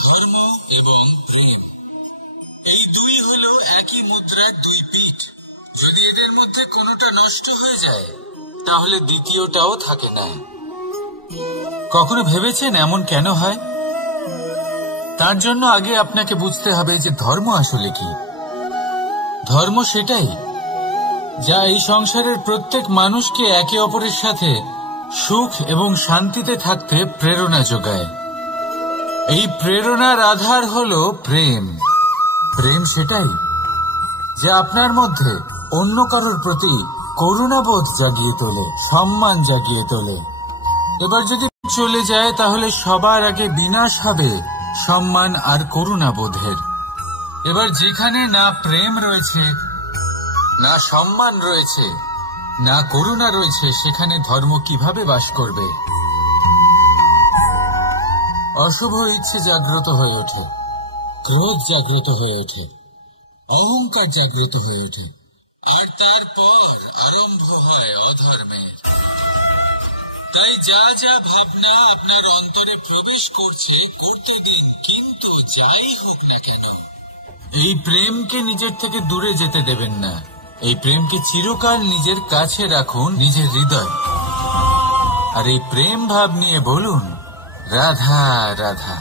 ধর্ম এবং প্রেম এই দুই হলো একই মুদ্রার দুই পিঠ। যদি এদের মধ্যে কোনোটা নষ্ট হয়ে যায় তাহলে দ্বিতীয়টাও থাকে না। কখনো ভেবেছেন এমন কেন হয়? তার জন্য আগে আপনাকে বুঝতে হবে যে ধর্ম আসলে কি। ধর্ম সেটাই যা এই সংসারের প্রত্যেক মানুষকে একে অপরের সাথে সুখ এবং শান্তিতে থাকতে প্রেরণা যোগায়। এই প্রেরণার আধার হলো প্রেম। প্রেম সেটাই যা আপনার মধ্যে অন্য কারোর প্রতি করুণাবোধ জাগিয়ে তোলে, সম্মান জাগিয়ে তোলে। এবার যদি চলে যায় তাহলে সবার আগে বিনাশ হবে সম্মান আর করুণাবোধের। এবার যেখানে না প্রেম রয়েছে, না সম্মান রয়েছে, না করুণা রয়েছে, সেখানে ধর্ম কিভাবে বাস করবে? অশুভ ইচ্ছে জাগ্রত হয়ে ওঠে, ক্রোধ জাগ্রত হয়ে ওঠে, অহংকার জাগ্রত হয়ে ওঠে, আর তারপর আরম্ভ হয় অধর্মের। তাই যা যা ভাবনা আপনার অন্তরে প্রবেশ করছে করতে দিন, কিন্তু যাই হোক না কেন এই প্রেমকে নিজের থেকে দূরে যেতে দেবেন না। এই প্রেমকে চিরকাল নিজের কাছে রাখুন, নিজের হৃদয়। আর এই প্রেম ভাব নিয়ে বলুন, রাধা রাধা।